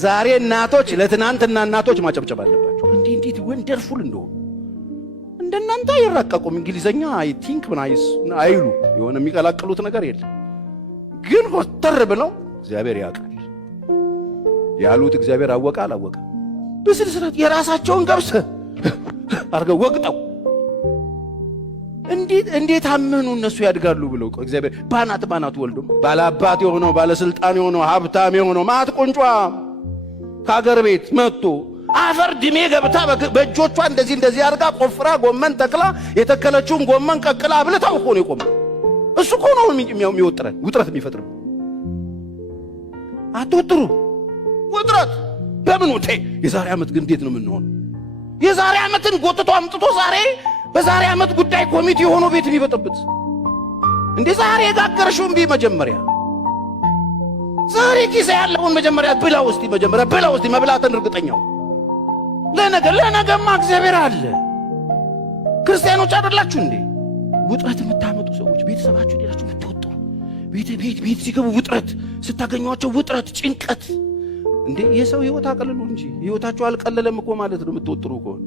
ዛሬ እናቶች ለትናንትና እናቶች ማጨብጨብ አለባቸው። እንዴት ወንደርፉል እንደሆነ እንደናንተ ይራቀቁም እንግሊዘኛ አይ ቲንክ ምናይስ አይሉ የሆነ የሚቀላቅሉት ነገር የለም። ግን ወተር ብለው እግዚአብሔር ያውቃል ያሉት እግዚአብሔር አወቀ አላወቀ በስልስላት የራሳቸውን ገብስ አርገው ወቅጠው እንዴት አመኑ እነሱ ያድጋሉ ብለው እግዚአብሔር ባናት ወልዶ ባላባት የሆነው ባለስልጣን የሆነው ሀብታም የሆነው ማት ቁንጯ ከአገር ቤት መጥቶ አፈር ድሜ ገብታ በእጆቿ እንደዚህ አርጋ ቆፍራ ጎመን ተክላ የተከለችውን ጎመን ቀቅላ አብልታው እኮ ነው የቆመው። እሱ እኮ ነው የሚወጥረን ውጥረት የሚፈጥር። አትወጥሩ ውጥረት በምን ወጤ የዛሬ ዓመት ግን እንዴት ነው የምንሆነው? የዛሬ ዓመትን ጎትቶ አምጥቶ ዛሬ በዛሬ ዓመት ጉዳይ ኮሚቴ ሆኖ ቤት የሚበጠብጥ እንዴ? ዛሬ የጋገርሽውን መጀመሪያ ዛሬ ኪስ ያለውን መጀመሪያ ብላው እስቲ መጀመሪያ ብላው እስቲ መብላትን እርግጠኛው ለነገማ እግዚአብሔር አለ። ክርስቲያኖች አይደላችሁ እንዴ? ውጥረት የምታመጡ ሰዎች ቤተሰባችሁ ሌላችሁ የምትወጡ ቤት ሲገቡ ውጥረት ስታገኟቸው ውጥረት ጭንቀት እንዴ? የሰው ህይወት አቀልሉ እንጂ ህይወታችሁ አልቀለለም እኮ ማለት ነው የምትወጥሩ ከሆነ